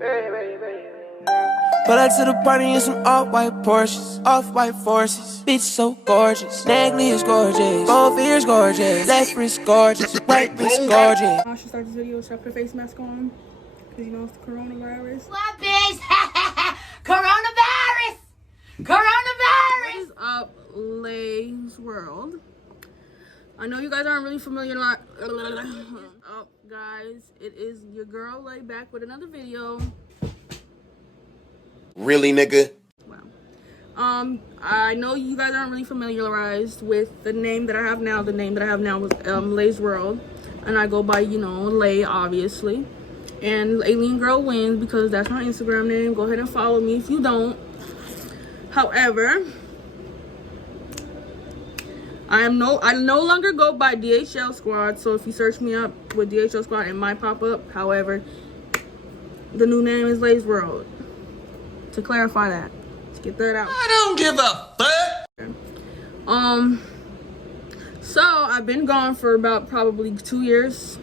Pull up to the party in some off-white Porsches, off-white forces. Bitch so gorgeous, necklace gorgeous, both ears gorgeous, left wrist gorgeous, right wrist gorgeous. I should start this video. Should I put a face mask on? Because you know it's the coronavirus. What, bitch? Coronavirus! Coronavirus! What is up, Lay's World? I know you guys aren't really familiar. Oh, guys, it is your girl Lay back with another video. Really, nigga? Wow. I know you guys aren't really familiarized with the name that I have now. The name that I have now was Lay's World, and I go by, you know, Lay, obviously, and Aliengirlwins because that's my Instagram name. Go ahead and follow me if you don't. However, I no longer go by DHL Squad. So if you search me up with DHL Squad, it might pop up. However, the new name is Lay's World. To clarify that, to get that out. I don't give a fuck. So I've been gone for about probably 2 years.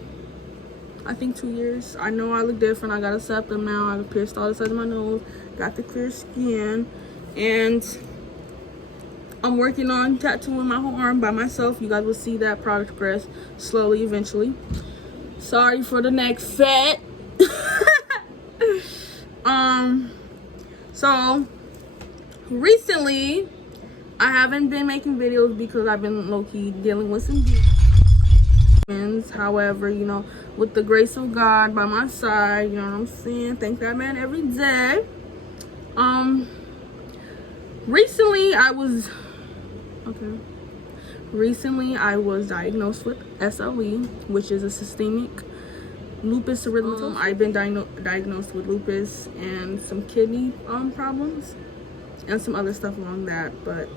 I think 2 years. I know I look different. I got a septum now. I pierced all the sides of my nose. Got the clear skin, and I'm working on tattooing my whole arm by myself. You guys will see that progress slowly, eventually. Sorry for the neck fat. So recently I haven't been making videos because I've been low-key dealing with some demons. However, you know, with the grace of God by my side, you know what I'm saying, thank that man every day. Recently I was diagnosed with SLE, which is a systemic lupus erythematosus. I've been diagnosed with lupus and some kidney problems and some other stuff along that, but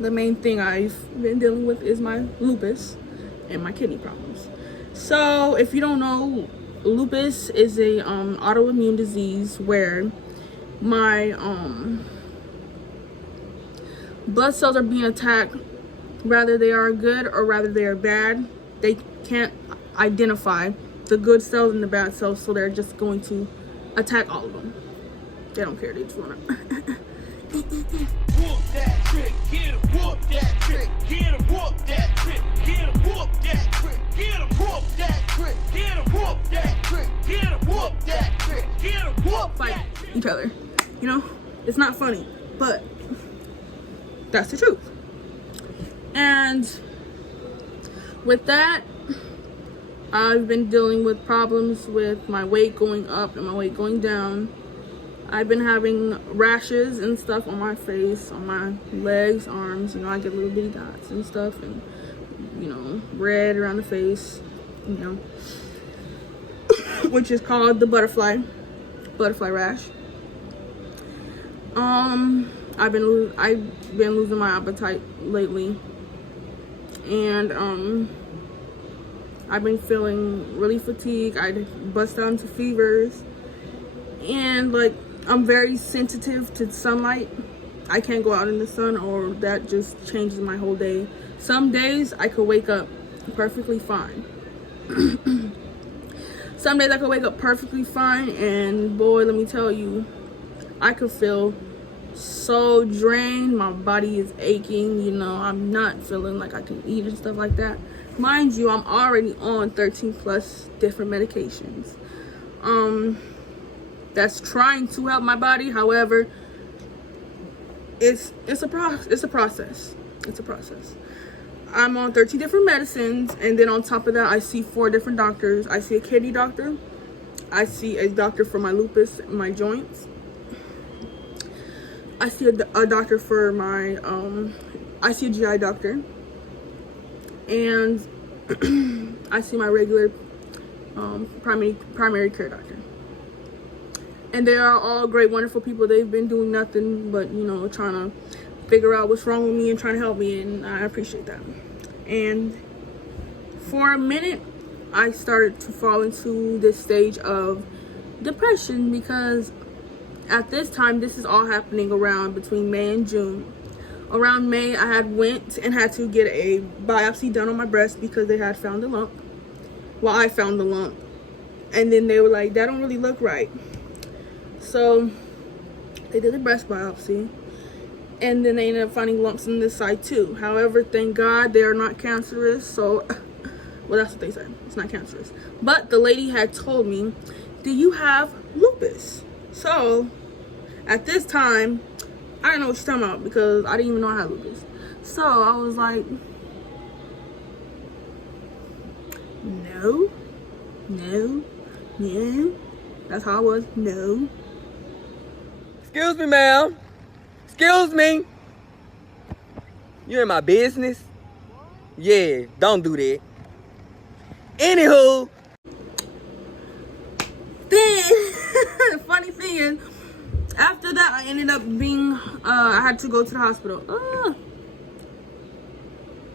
the main thing I've been dealing with is my lupus and my kidney problems. So if you don't know, lupus is a autoimmune disease where my blood cells are being attacked. Rather they are good or rather they are bad. They can't identify the good cells and the bad cells, so they're just going to attack all of them. They don't care. They just want to whoop that trick, get him, whoop that trick, get him, whoop that trick, get him, whoop that trick, get him, whoop that trick, get him, whoop that trick, get him, whoop that trick, get him, whoop fight each other. You know, it's not funny, but that's the truth. And with that, I've been dealing with problems with my weight going up and my weight going down. I've been having rashes and stuff on my face, on my legs, arms. You know, I get little bitty dots and stuff, and, you know, red around the face, you know, which is called the butterfly rash. I've been losing my appetite lately, and I've been feeling really fatigued. I bust out into fevers, and like I'm very sensitive to sunlight. I can't go out in the sun, or that just changes my whole day. Some days I could wake up perfectly fine. Some days I could wake up perfectly fine, and boy, let me tell you, I could feel so drained. My body is aching, you know, I'm not feeling like I can eat and stuff like that. Mind you, I'm already on 13 plus different medications that's trying to help my body. However, it's a process. I'm on 13 different medicines, and then on top of that I see 4 different doctors. I see a kidney doctor, I see a doctor for my lupus and my joints, I see a doctor for my I see a GI doctor, and I see my regular primary care doctor. And they are all great, wonderful people. They've been doing nothing but, you know, trying to figure out what's wrong with me and trying to help me, and I appreciate that. And for a minute I started to fall into this stage of depression, because at this time, this is all happening around between May and June. Around May, I had went and had to get a biopsy done on my breast because they had found a lump. Well, I found the lump, And then they were like, that don't really look right. So they did a breast biopsy. And then they ended up finding lumps on this side too. However, thank God they are not cancerous. So, well, that's what they said. It's not cancerous. But the lady had told me, do you have lupus? So at this time, I didn't know what she's talking about because I didn't even know I had lupus. So I was like, no. That's how I was. No. Excuse me, ma'am. Excuse me. You in my business? Yeah, don't do that. Anywho. Then, the funny thing is, after that, I ended up being, I had to go to the hospital.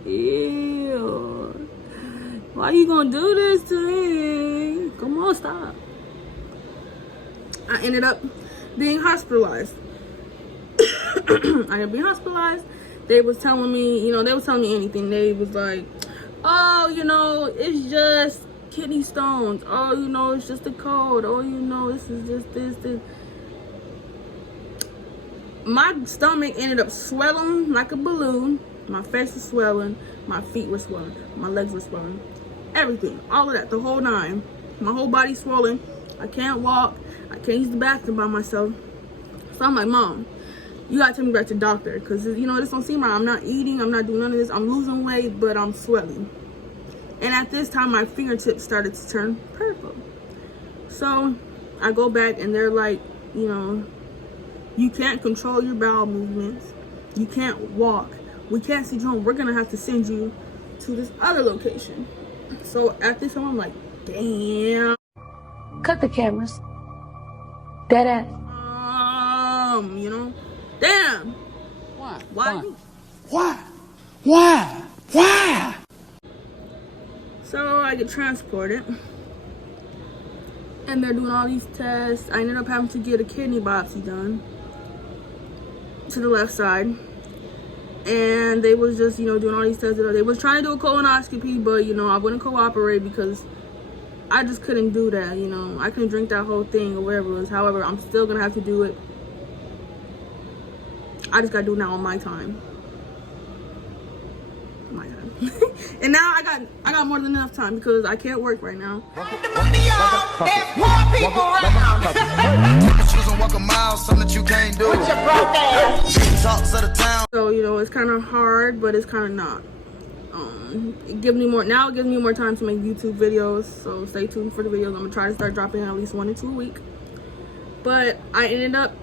Ew. Why you gonna do this to me? Come on, stop. I ended up being hospitalized. I ended up being hospitalized. They was telling me, they was telling me anything. They was like, oh, it's just kidney stones. Oh, it's just a cold. Oh, this is just this. My stomach ended up swelling like a balloon. My face was swelling. My feet were swelling. My legs were swelling. Everything. All of that. The whole nine. My whole body swollen. I can't walk. I can't use the bathroom by myself. So I'm like, Mom, you gotta take me back to the doctor. Because, this don't seem right. I'm not eating. I'm not doing none of this. I'm losing weight, but I'm swelling. And at this time, my fingertips started to turn purple. So I go back and they're like, you can't control your bowel movements. You can't walk. We can't send you home. We're gonna have to send you to this other location. So at this time, I'm like, damn. Cut the cameras. Dead ass. Damn. Why? So I get transported. And they're doing all these tests. I ended up having to get a kidney biopsy done to the left side. And they was just, doing all these tests. They was trying to do a colonoscopy, but, I wouldn't cooperate because I just couldn't do that, I couldn't drink that whole thing or whatever it was. However, I'm still going to have to do it. I just got to do it now on my time. My time. And now I got more than enough time because I can't work right now. So, it's kind of hard, but it's kind of not. It gives me more time to make YouTube videos, so stay tuned for the videos. I'm gonna try to start dropping at least 1 or 2 a week. But I ended up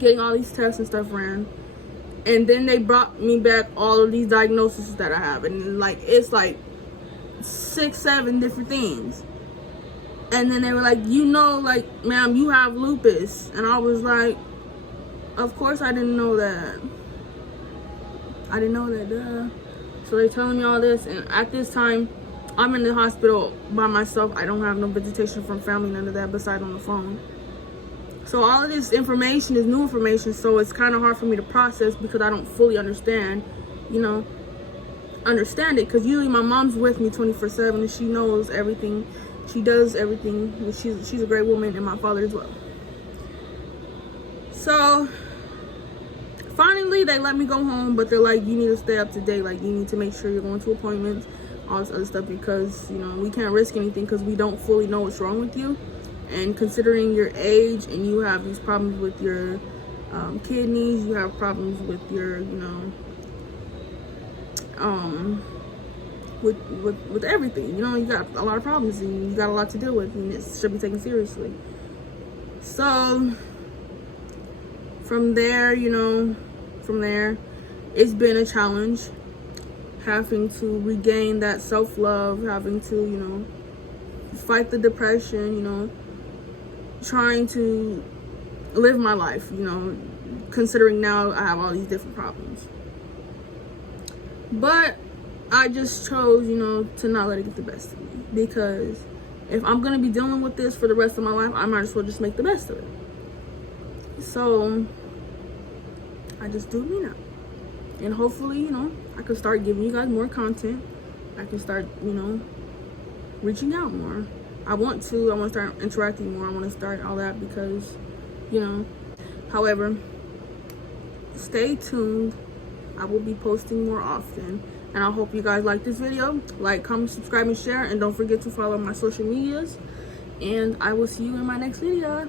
getting all these tests and stuff ran, and then they brought me back all of these diagnoses that I have, and it's like 6-7 different things. And then they were like, ma'am, you have lupus. And I was like, of course I didn't know that. Duh. So they're telling me all this, and at this time, I'm in the hospital by myself. I don't have no visitation from family, none of that, besides on the phone. So all of this information is new information, so it's kind of hard for me to process because I don't fully understand it. Because usually my mom's with me 24/7, and she knows everything. She does everything. She's a great woman, and my father as well. So finally, they let me go home, but they're like, you need to stay up to date. Like, you need to make sure you're going to appointments, all this other stuff, because, we can't risk anything because we don't fully know what's wrong with you. And considering your age and you have these problems with your kidneys, you have problems with your, with everything. You got a lot of problems and you got a lot to deal with, and it should be taken seriously. So from there, it's been a challenge having to regain that self-love, having to, fight the depression, trying to live my life, considering now I have all these different problems. But I just chose, to not let it get the best of me, because if I'm going to be dealing with this for the rest of my life, I might as well just make the best of it. So I just do me now, and hopefully, I can start giving you guys more content. I can start, reaching out more, I want to start interacting more. I want to start all that because, you know. However, stay tuned. I will be posting more often. And I hope you guys like this video. Like, comment, subscribe, and share. And don't forget to follow my social medias. And I will see you in my next video.